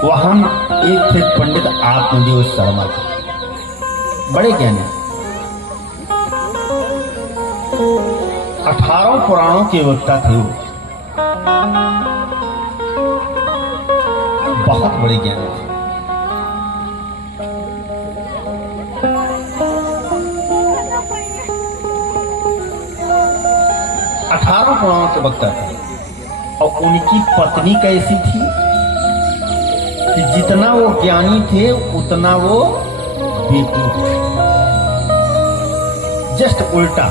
वहां एक थे पंडित आत्मदेव शर्मा थे, बड़े ज्ञानी, 18 पुराणों के वक्ता थे वो, बहुत बड़े ज्ञानी थे। अठारह पुराणों के वक्ता थे और उनकी पत्नी कैसी थी कि जितना वो ज्ञानी थे उतना वो बेटी थे, जस्ट उल्टा।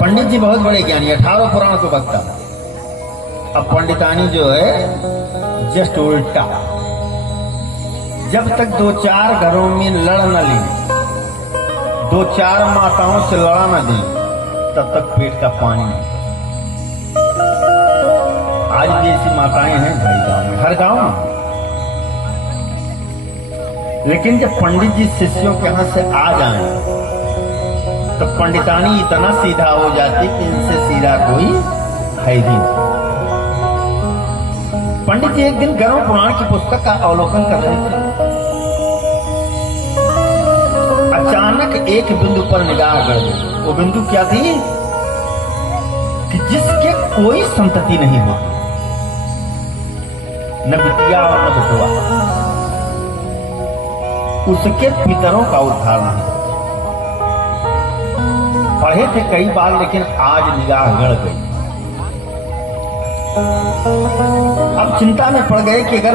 पंडित जी बहुत बड़े ज्ञानी, 18 पुराण के वक्ता, अब पंडितानी जो है जस्ट उल्टा। जब तक 2-4 घरों में लड़ न ली, 2-4 माताओं से लड़ा न दी, तब तक पेट का पानी नहीं। आज भी ऐसी माताएं हैं हर गांव में। लेकिन जब पंडित जी शिष्यों के यहां से आ जाएं, तो पंडितानी इतना सीधा हो जाती कि इनसे सीधा कोई है ही नहीं। पंडित जी एक दिन गरुड़ पुराण की पुस्तक का अवलोकन कर रहे थे। अचानक एक बिंदु पर निगाह गड़ गई। वो बिंदु क्या थी कि जिसके कोई संतति नहीं होती, न बिटिया और न बटुआ, उसके पितरों का उद्धार नहीं। पढ़े थे कई बार, लेकिन आज निगाह गड़ गई। अब चिंता में पड़ गए कि अगर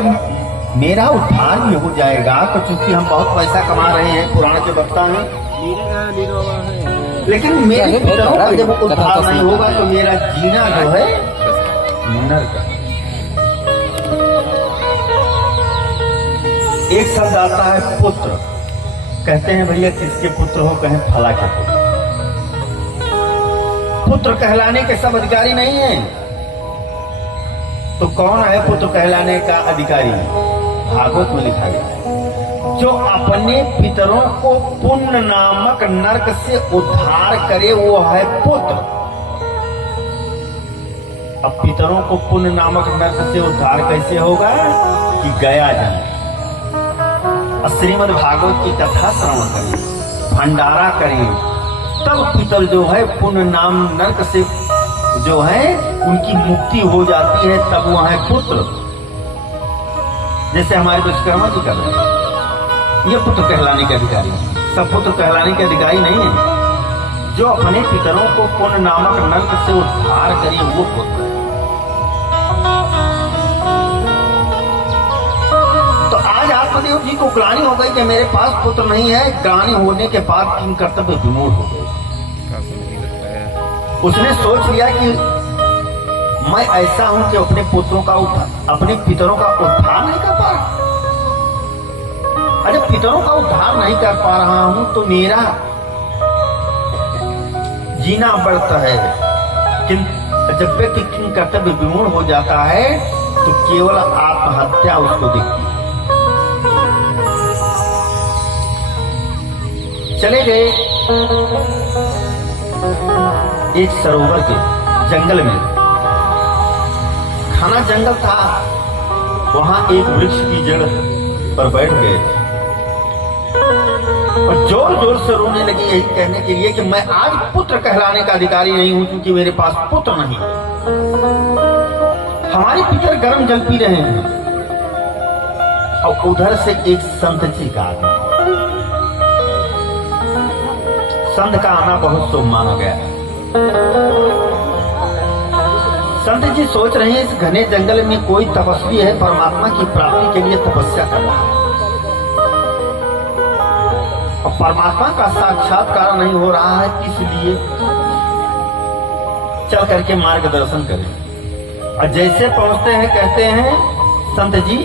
मेरा उद्धार भी हो जाएगा, तो चूंकि हम बहुत पैसा कमा रहे हैं, पुराने के वक्ता हैं, लेकिन मेरे पितरों का जब उद्धार नहीं होगा तो मेरा जीना जो है नरक। एक शब्द आता है पुत्र, कहते हैं भैया किसके पुत्र हो, कहें फला के पुत्र। पुत्र कहलाने के सब अधिकारी नहीं है, तो कौन है पुत्र कहलाने का अधिकारी? भागवत में लिखा गया है, जो अपने पितरों को पुण्य नामक नरक से उद्धार करे वो है पुत्र। अब पितरों को पुण्य नामक नरक से उद्धार कैसे होगा कि गया जन्म, श्रीमद् भागवत की कथा श्रवण करें, भंडारा करें, तब पितर जो है पुण्य नाम नरक से जो है उनकी मुक्ति हो जाती है, तब वो है पुत्र। जैसे हमारे विश्वकर्मा जी कर रहे हैं, ये पुत्र कहलाने के अधिकारी हैं। सब पुत्र कहलाने के अधिकारी नहीं है। जो अपने पितरों को पुण्य नामक नरक से उद्धार करे वो पुत्र है। तो आज आत्मदेव जी को ग्लानि हो गई कि मेरे पास पुत्र नहीं है। ग्लानि होने के बाद 3 कर्तव्य विमूढ़ हो गए। उसने सोच लिया कि मैं ऐसा हूं कि अपने पुत्रों का अपने पितरों का उद्धार नहीं कर पा रहा। अरे पितरों का उद्धार नहीं कर पा रहा हूं तो मेरा जीना बढ़ता है। जब व्यक्ति 3 कर्तव्य विमूढ़ हो जाता है तो केवल आत्महत्या उसको दिखती है। चले गए एक सरोवर के जंगल में, घना जंगल था, वहां एक वृक्ष की जड़ पर बैठ गए और जोर जोर से रोने लगी, यही कहने के लिए कि मैं आज पुत्र कहलाने का अधिकारी नहीं हूं क्योंकि मेरे पास पुत्र नहीं है। हमारे पितर गर्म जल पी रहे हैं। और उधर से एक संत जी का आगमन। संत का आना बहुत शुभ माना गया है। संत जी सोच रहे हैं इस घने जंगल में कोई तपस्वी है, परमात्मा की प्राप्ति के लिए तपस्या कर रहा है और परमात्मा का साक्षात्कार नहीं हो रहा है, इसलिए चल करके मार्गदर्शन करें। और जैसे पहुंचते हैं कहते हैं संत जी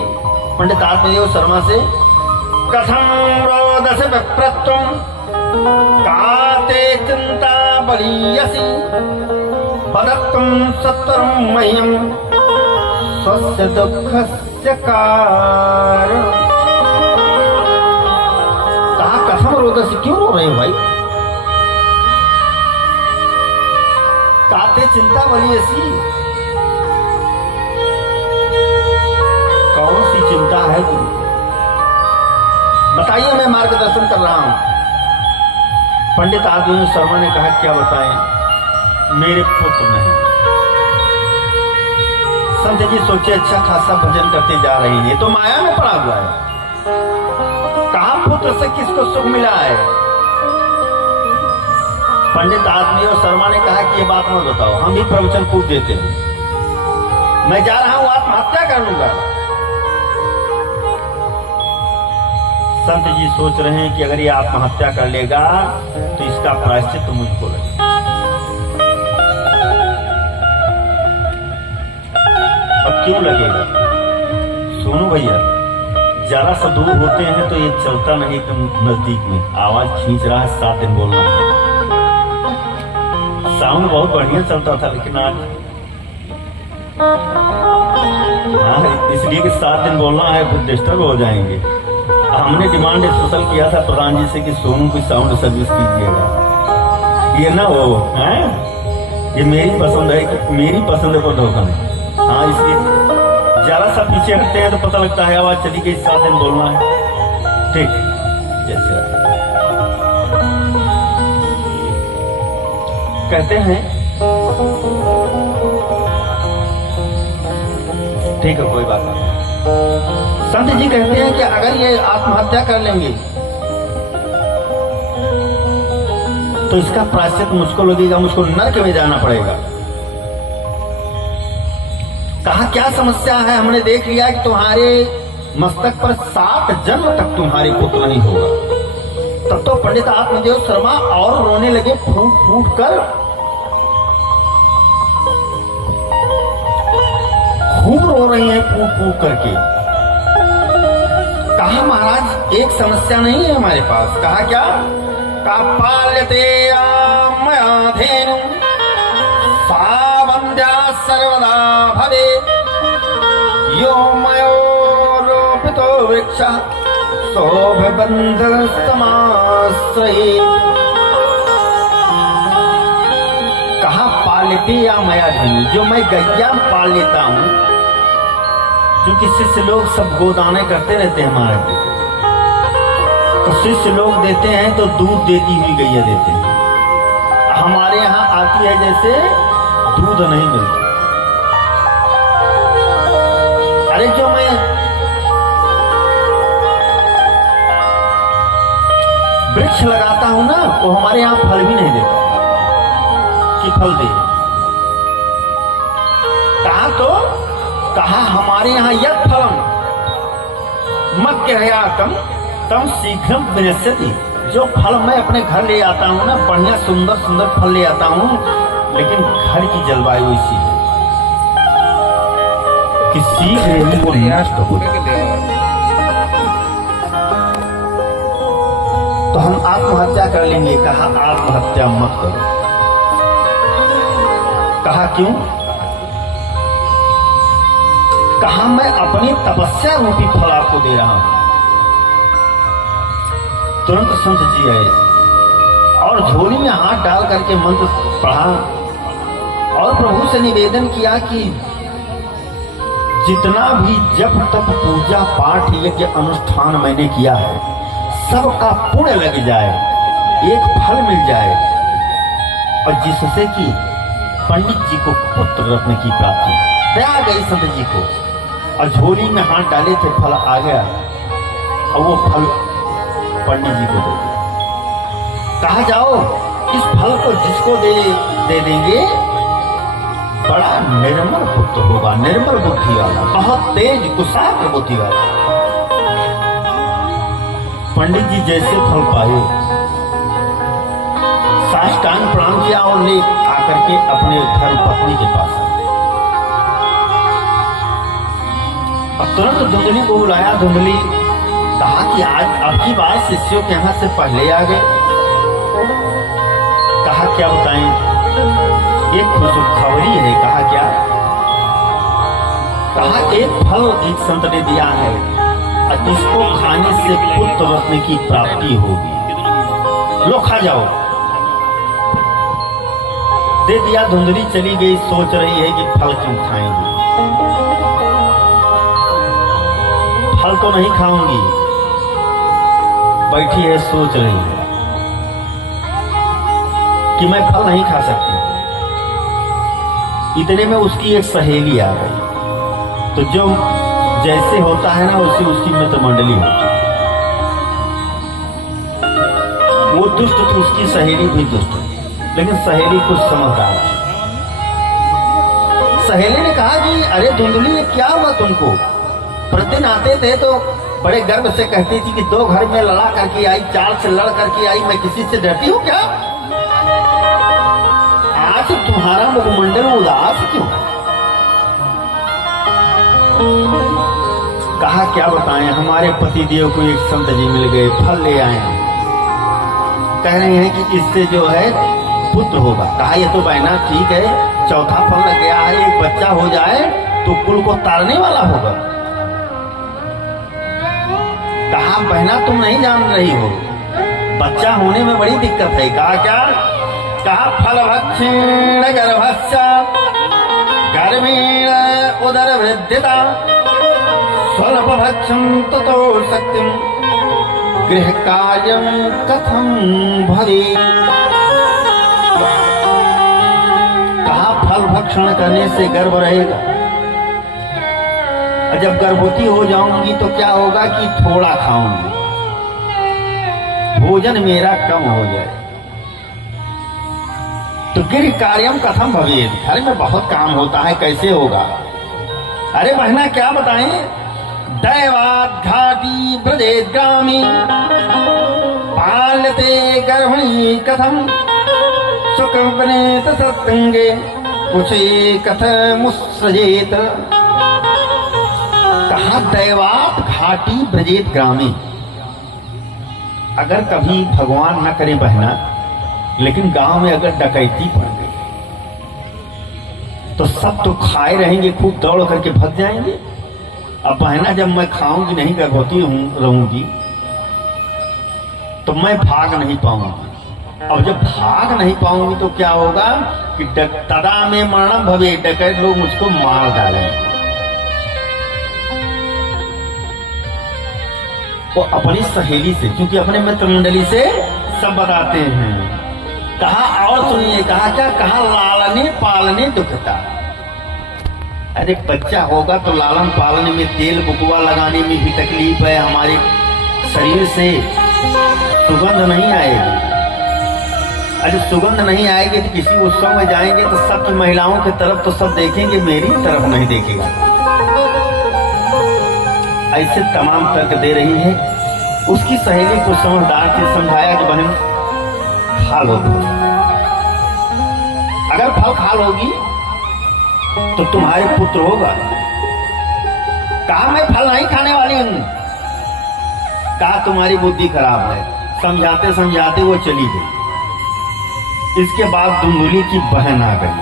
पंडित आत्मदेव शर्मा से, कथम रोदस विप्रत्वम काते चिंता बलीयसी पदत्तम सत्वरम मह्यम स्वस्य दुःखस्य कारण। कहा कथम रोदसी, क्यों रो रहे हो भाई? काते चिंता बलीयसी, चिंता है गुरु, बताइए, मैं मार्गदर्शन कर रहा हूं। पंडित आदित्य शर्मा ने कहा, क्या बताएं, मेरे पुत्र नहीं। संत जी सोचे, अच्छा खासा भजन करते जा रही है, तो माया में पड़ा हुआ है, कहा पुत्र से किसको सुख मिला है। पंडित आदमी और शर्मा ने कहा कि ये बात मत बताओ, हम भी प्रवचन पूछ देते हैं, मैं जा रहा हूं आत्महत्या कर लूंगा। संत जी सोच रहे हैं कि अगर ये आत्महत्या कर लेगा तो इसका प्रायश्चित तो मुझको लगेगा। अब क्यों लगेगा? सुनो भैया, ज्यादा सा दूर होते हैं तो ये चलता नहीं, तुम नजदीक में आवाज खींच रहा है, 7 दिन बोलना है। साउंड बहुत बढ़िया चलता था, लेकिन आज हाँ, इसलिए कि 7 दिन बोलना है, फिर डिस्टर्ब हो जाएंगे। हमने डिमांड स्पेशल किया था प्रधान जी से कि सोनू की साउंड सर्विस कीजिएगा, ये ना हो है, ये मेरी पसंद है, कि मेरी पसंद पर धोखा नहीं। हाँ, इसलिए जरा सा पीछे हटते हैं तो पता लगता है आवाज चली गई, 7 दिन बोलना है। ठीक, जैसे कहते हैं, ठीक है, कोई बात नहीं। संत जी कहते हैं कि अगर ये आत्महत्या कर लेंगे तो इसका प्रायश्चित मुझको लगेगा, मुझको नरक में जाना पड़ेगा। कहा, क्या समस्या है? हमने देख लिया कि तुम्हारे मस्तक पर 7 जन्म तक तुम्हारे पुत्र नहीं होगा। तब तो पंडित आत्मदेव शर्मा और रोने लगे, फूट फूट कर, खूब रो रही हैं फूट फूट करके। कहा, महाराज एक समस्या नहीं है हमारे पास। कहा, क्या? का पाल्यते मयाधेनु सा वन्द्या सर्वदा भवे यो मयोरोपितो वृक्ष शोभबन्ध समाश्रये। कहा, पाल्यते या मयाधेनु, जो मैं गैया पाल लेता हूं, क्योंकि शिष्य लोग सब गोदाने करते रहते हैं हमारे को, तो शिष्य लोग देते हैं तो दूध देती हुई गैया देते हैं। हमारे यहाँ आती है जैसे दूध नहीं मिलता। अरे जो मैं वृक्ष लगाता हूं ना, वो हमारे यहाँ फल भी नहीं देता कि फल दे। कहा, तो कहा, हमारे यहाँ यत् फलम मक्यहयातम तम शीघ्रम विनश्यति। जो फल मैं अपने घर ले आता हूँ ना, बढ़िया सुंदर सुंदर फल ले आता हूँ, लेकिन घर की जलवायु ऐसी है कि शीघ्र ही वो नष्ट हो जाए। तो हम आत्महत्या कर लेंगे। कहा, आत्महत्या मत करो। कहा, क्यों? कहा, मैं अपनी तपस्या रूपी फल आपको दे रहा हूं। तुरंत संत जी आए और झोली में हाथ डाल करके मंत्र पढ़ा और प्रभु से निवेदन किया कि जितना भी जप तप पूजा पाठ यज्ञ अनुष्ठान मैंने किया है, सबका पुण्य लग जाए, एक फल मिल जाए, और जिससे कि पंडित जी को पुत्र रत्न की प्राप्ति। दया गई संत जी को, और झोली में हाथ डाले थे, फल आ गया, और वो फल पंडित जी को दे दिया। कहा, जाओ इस फल को जिसको दे देंगे, बड़ा निर्मल पुत्र होगा, निर्मल बुद्धि वाला, बहुत तेज कुशाग्र बुद्धि वाला। पंडित जी जैसे फल पाए, साष्टांग प्रणाम किया और ले आकर के अपने धर्म पत्नी के पास। अब तुरंत धुंधली को बुलाया। धुंधली कहा कि आज आपकी बात शिष्यों के यहां से पहले आ गए। कहा, क्या बताएं? एक खुशखबरी है। कहा, क्या? कहा, एक फल एक संत ने दिया है, और इसको खाने से पुत्र रत्न की प्राप्ति होगी, लो खा जाओ। दे दिया। धुंधली चली गई, सोच रही है कि फल क्यों खाएंगे। तो नहीं खाऊंगी, बैठी है सोच रही है कि मैं फल नहीं खा सकती। इतने में उसकी एक सहेली आ गई। तो जो जैसे होता है ना वैसे उसकी मित्र मंडली होती है। वो दुष्ट तो उसकी सहेली भी दुष्ट, लेकिन सहेली कुछ समझदार थी। सहेली ने कहा कि अरे धुंधली ये क्या हुआ तुमको? प्रतिदिन आते थे तो बड़े गर्व से कहती थी कि 2 घर में लड़ा करके आई, 4 से लड़ करके आई, मैं किसी से डरती हूँ क्या? आज तुम्हारा मुखमंडल उदास क्यों? कहा क्या बताएं, हमारे पतिदेव को एक संत जी मिल गए, फल ले आए, कह रहे हैं कि इससे जो है पुत्र होगा। कहा ये तो बहना ठीक है, चौथा फल लग गया है, एक बच्चा हो जाए तो कुल को तारने वाला होगा। कहा बहना तुम नहीं जान रही हो, बच्चा होने में बड़ी दिक्कत है। कहा क्या? कहा फल भक्षेण गर्भस्य गर्भेण उदर वृद्धिता स्वल्प भक्षम ततो शक्तिम गृह कार्यम कथम भवे। कहा फल भक्षण करने से गर्भ रहेगा, और जब गर्भवती हो जाऊंगी तो क्या होगा कि थोड़ा खाऊंगी, भोजन मेरा कम हो जाए, तो गृह कार्यम कथम भवे, घर में बहुत काम होता है, कैसे होगा? अरे बहना क्या बताएं, दैवात् घाटी ब्रजेत् ग्रामी पाल्यते गर्भिणी कथम सुखवनेत सत्संगे कुछे कथमुत्सृजेत। कहा दैवात् घाटी ब्रजेत् ग्रामी, अगर कभी भगवान न करे बहना, लेकिन गांव में अगर डकैती पड़ गई तो सब तो खाए रहेंगे, खूब दौड़ करके भग जाएंगे। अब बहना जब मैं खाऊंगी नहीं, गर्भवती रहूंगी, तो मैं भाग नहीं पाऊंगी। और जब भाग नहीं पाऊंगी तो क्या होगा कि तदा में मरणम भवे, डकैत लोग मुझको मार डालेंगे। वो अपनी सहेली से, क्योंकि अपने मित्र मंडली से सब बताते हैं। कहा और सुनिए, कहा क्या? कहा लालने पालने दुखता। अरे बच्चा होगा तो लालन पालन में, तेल बुकवा लगाने में भी तकलीफ है, हमारे शरीर से सुगंध नहीं आएगी। अरे सुगंध नहीं आएगी तो किसी उत्सव में जाएंगे तो सब महिलाओं की तरफ तो सब देखेंगे, मेरी तरफ नहीं देखेगा। ऐसे तमाम तर्क दे रही है। उसकी सहेली को समझदार से समझाया कि बहन खा लो, अगर फल खा लोगी तो तुम्हारे पुत्र होगा। कहा मैं फल नहीं खाने वाली हूं। कहा तुम्हारी बुद्धि खराब है। समझाते समझाते वो चली गई। इसके बाद धुंधली की बहन आ गई।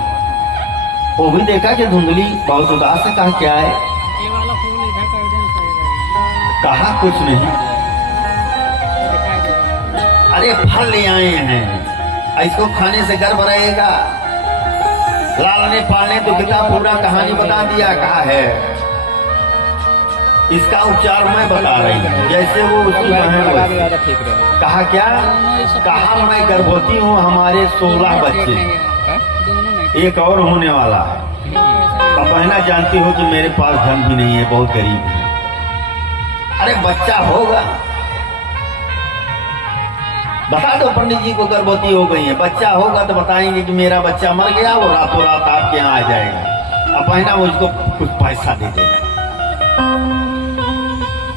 वो भी देखा कि धुंधली बहुत उदास है। कहा क्या है? कहा कुछ नहीं, अरे फल ले आए हैं, इसको खाने से गर्भ रहेगा। लालने पालने तो कितना पूरा कहानी बता दिया। कहा है इसका उपचार मैं बता रही हूँ, जैसे वो उसकी बहन। कहा क्या? कहा मैं गर्भवती हूँ, हमारे 16 बच्चे, एक और होने वाला है। तो बहना जानती हो कि मेरे पास धन भी नहीं है, बहुत गरीब है। अरे बच्चा होगा, बता दो पंडित जी को गर्भवती हो गई है, बच्चा होगा तो बताएंगे कि मेरा बच्चा मर गया, वो रातों रात आपके यहाँ आ जाएगा। अब बहना मुझको कुछ पैसा दे देना।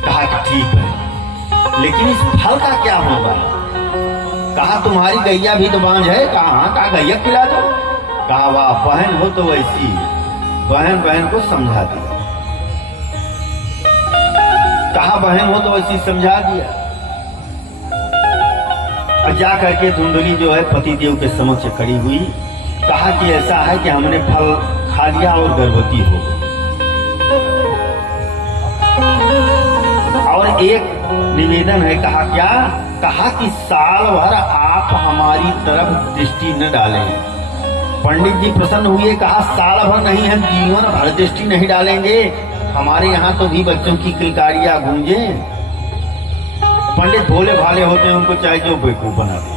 कहा कि ठीक है, लेकिन इस फल का क्या होगा? कहा तुम्हारी गैया भी तो बांझ है। कहा गैया खिला दो। कहा वाह बहन हो तो वैसी। बहन बहन को समझा दिया। कहा बहन हो तो वैसी समझा दिया। और जा करके धुंधली जो है पतिदेव के समक्ष खड़ी हुई। कहा कि ऐसा है कि हमने फल खा लिया और गर्भवती हो गई। और एक निवेदन है। कहा क्या? कहा कि साल भर आप हमारी तरफ दृष्टि न डालें। पंडित जी प्रसन्न हुए। कहा साल भर नहीं, हम जीवन भर दृष्टि नहीं डालेंगे। हमारे यहाँ तो भी बच्चों की किलकारियां गूंजे। पंडित भोले भाले होते हैं, उनको चाहे जो बेवकूफ बना दे।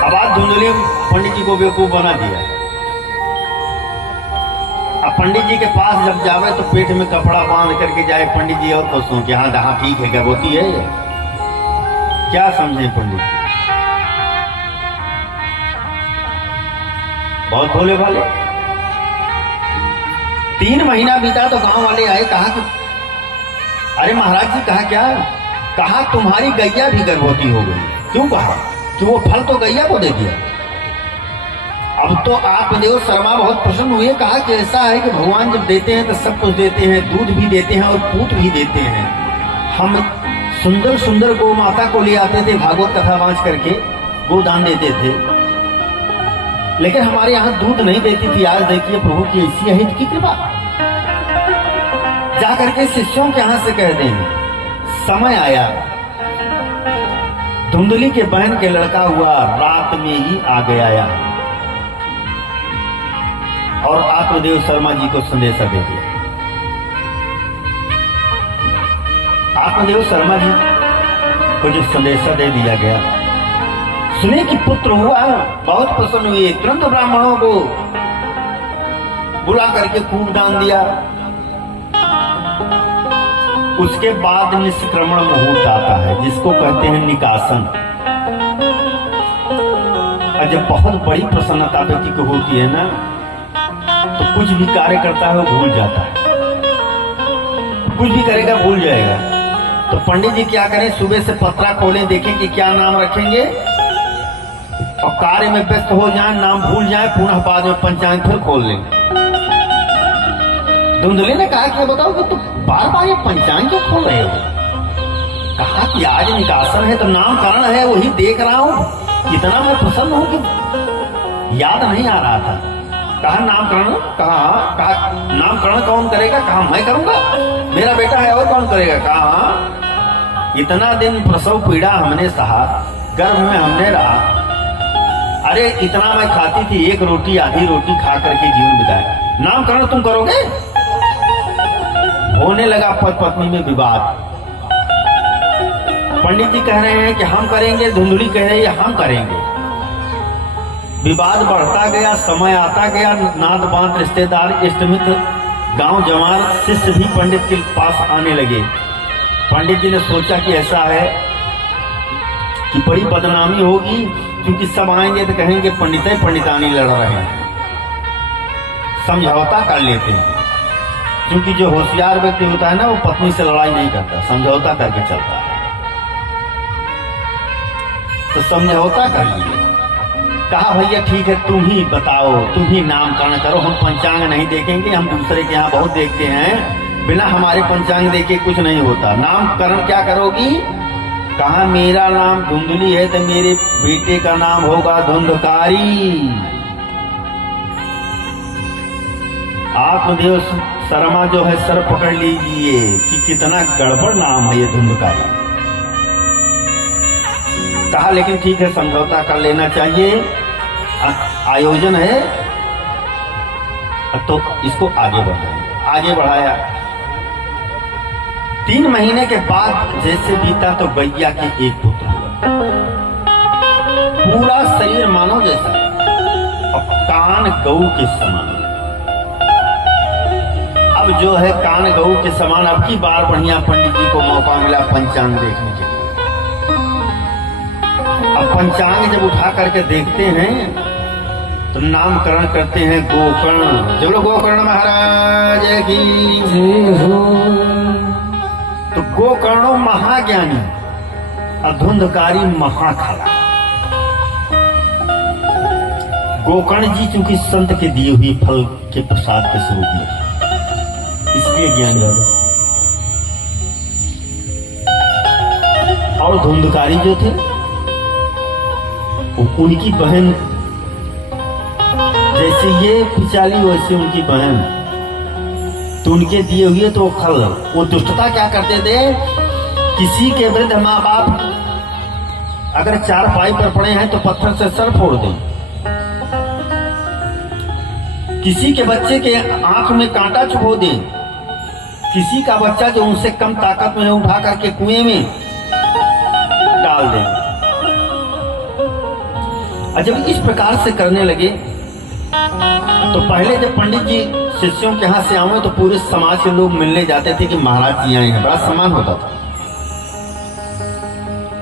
अब आज धुंधली पंडित जी को बेवकूफ बना दिया। अब पंडित जी के पास जब जावे तो पेट में कपड़ा बांध करके जाए पंडित जी, और पूछो कि हाँ हाँ ठीक है, गर्भवती है, क्या समझे पंडित जी? बहुत भोले भाले। 3 महीना बीता तो गांव वाले आए, कहा कि अरे महाराज जी, कहा क्या? कहा तुम्हारी गैया भी गर्भवती हो गई। क्यों? कहा कि वो फल तो गैया को दे दिया। अब तो आप देव शर्मा बहुत प्रसन्न हुए। कहा कि ऐसा है कि भगवान जब देते हैं तो सब कुछ देते हैं, दूध भी देते हैं और पूत भी देते हैं। हम सुंदर सुंदर गौ माता को ले आते थे, भागवत कथा वांच करके गोदान देते थे, लेकिन हमारे यहाँ दूध नहीं देती थी। आज देखिए प्रभु की ऐसी अहित की कृपा। जाकर के शिष्यों के यहाँ से कह देंगे, समय आया, धुंधली के बहन के लड़का हुआ, रात में ही आ गया और आत्मदेव शर्मा जी को संदेशा दे दिया। आत्मदेव शर्मा जी को जो संदेशा दे दिया गया, सुने कि पुत्र हुआ, बहुत प्रसन्न हुए। तुरंत ब्राह्मणों को बुला करके खूब दान दिया। उसके बाद निष्क्रमण मुहूर्त आता है, जिसको कहते हैं निकासन। और जब बहुत बड़ी प्रसन्नता व्यक्ति को होती है ना, तो कुछ भी कार्य करता है वो भूल जाता है, कुछ भी करेगा भूल जाएगा। तो पंडित जी क्या करें, सुबह से पत्रा खोलें, देखें कि क्या नाम रखेंगे, और कार्य में व्यस्त हो जाए, नाम भूल जाए, पुनः बाद में पंचांग फिर खोल लें। धुंधली ने कहा कि बताओ कि तुम बार बार ये पंचांग क्यों खोल रहे हो? कहा कि आज निकासन है तो नामकरण है, वही देख रहा हूं। इतना मैं प्रसन्न हूं कि याद नहीं आ रहा था। कहा नामकरण? कहा नामकरण कौन करेगा? कहा मैं करूंगा, मेरा बेटा है, और कौन करेगा? कहा इतना दिन प्रसव पीड़ा हमने सहा, गर्भ में हमने रहा। अरे इतना मैं खाती थी, 1 रोटी आधी रोटी खा करके जीवन बिताया, नामकरण तुम करोगे? होने लगा पति पत्नी में विवाद। पंडित जी कह रहे हैं कि हम करेंगे, धुंधली कह रही है हम करेंगे। विवाद बढ़ता गया, समय आता गया, नात बांत रिश्तेदार इष्ट मित्र गांव जवान शिष्य भी पंडित के पास आने लगे। पंडित जी ने सोचा कि ऐसा है कि बड़ी बदनामी होगी, क्योंकि सब आएंगे तो कहेंगे पंडित पंडितानी लड़ रहे हैं, समझौता कर लेते हैं। क्योंकि जो होशियार व्यक्ति होता है ना, वो पत्नी से लड़ाई नहीं करता, समझौता करके चलता है। तो समझौता कर लिए। कहा भैया ठीक है, तुम ही बताओ, तुम ही नामकरण करो, हम पंचांग नहीं देखेंगे, हम दूसरे के यहाँ बहुत देखते हैं, बिना हमारे पंचांग देखे कुछ नहीं होता। नामकरण क्या करोगी? कहा मेरा नाम धुंधली है तो मेरे बेटे का नाम होगा धुंधकारी। आत्मदेव शर्मा जो है सर पकड़ लीजिए कि कितना गड़बड़ नाम है ये धुंधकारी। कहा लेकिन ठीक है, समझौता कर लेना चाहिए, आयोजन है तो इसको आगे बढ़ाएं। आगे बढ़ाया। 3 महीने के बाद जैसे बीता तो गैया के एक पुत्र हुआ, पूरा शरीर मानव जैसा और कान गऊ के समान। अब जो है कान गऊ के समान, अब की बार बढ़िया पंडित जी को मौका मिला पंचांग देखने के लिए। अब पंचांग जब उठा करके देखते हैं तो नामकरण करते हैं गोकर्ण। जब लोग गोकर्ण महाराज की तो गोकर्णो महाज्ञानी और धुंधकारी महाखला। गोकर्ण जी चूंकि संत के दिए हुए फल के प्रसाद के स्वरूप में, इसलिए ज्ञान है। और धुंधकारी जो थे उनकी बहन, जैसे ये पिचाली वैसे उनकी बहन, तो उनके दिए हुए तो खल। वो दुष्टता क्या करते थे, किसी के वृद्ध माँ बाप अगर 4 पाई पर पड़े हैं तो पत्थर से सर फोड़ दें, किसी के बच्चे के आंख में कांटा चुभो दे, किसी का बच्चा जो उनसे कम ताकत में है उठा करके कुएं में डाल दे। और जब इस प्रकार से करने लगे तो पहले जब पंडित जी शिष्यों के यहाँ से आए तो पूरे समाज के लोग मिलने जाते थे कि महाराज जी आए हैं, बड़ा सम्मान होता था।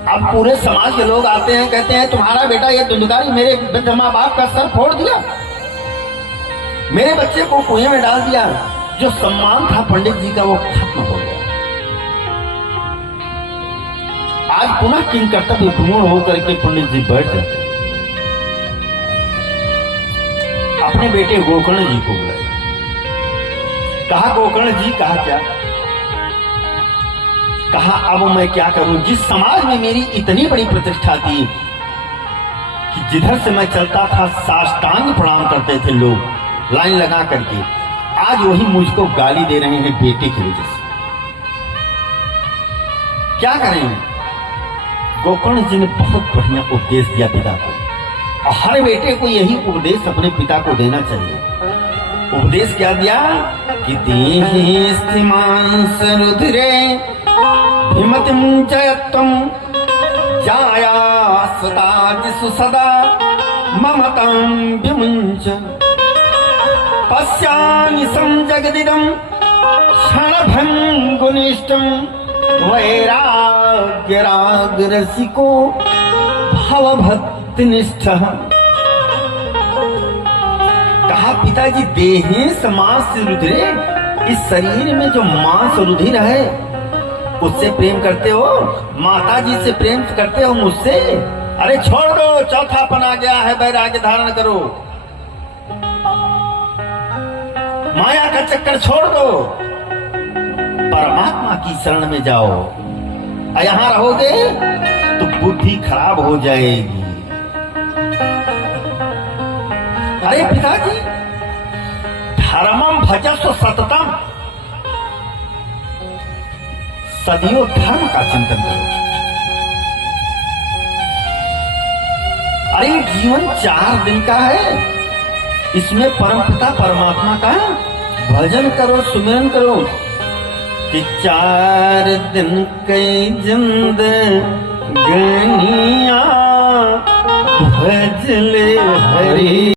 अब पूरे समाज के लोग आते हैं, कहते हैं तुम्हारा बेटा ये धुंधकारी मेरे माँ बाप का सर फोड़ दिया, मेरे बच्चे को कुएं में डाल दिया। जो सम्मान था पंडित जी का वो खत्म हो गया। आज पुनः किंग कर्तव्य पूर्ण होकर के पंडित जी बैठ जाते, अपने बेटे गोकर्ण जी को बुलाए। कहा गोकर्ण जी, कहा क्या? कहा अब मैं क्या करूं, जिस समाज में मेरी इतनी बड़ी प्रतिष्ठा थी कि जिधर से मैं चलता था साष्टांग प्रणाम करते थे लोग लाइन लगा करके, आज वही मुझको गाली दे रहे हैं बेटे की वजह से। क्या करें? गोकर्ण जी ने बहुत बढ़िया उपदेश दिया पिता को, और हर बेटे को यही उपदेश अपने पिता को देना चाहिए। उपदेश क्या दिया कि देहि स्थिमांस रुधिरे हिमतिम जयत्वम जाया सदा जिसु सदा ममतां विमुंच पश्यामि संजगदिदं क्षणभंगुनिष्ठं वैराग्य राग रसिको भवभक्तिनिष्ठः। कहा पिताजी देहे समास रुधिरे, इस शरीर में जो मांस रुधिर है उससे प्रेम करते हो, माता जी से प्रेम करते हो मुझसे? अरे छोड़ दो, चौथापन आ गया है, वैराग्य धारण करो, माया का चक्कर छोड़ दो, परमात्मा की शरण में जाओ। यहां रहोगे तो बुद्धि खराब हो जाएगी। अरे पिताजी, धर्मम भजस्व सततम, सदियों धर्म का चिंतन करो। अरे जीवन 4 दिन का है, इसमें परमपिता परमात्मा का भजन करो, सुमिरन करो कि 4 दिन कई जिंद गनिया भजले हरि।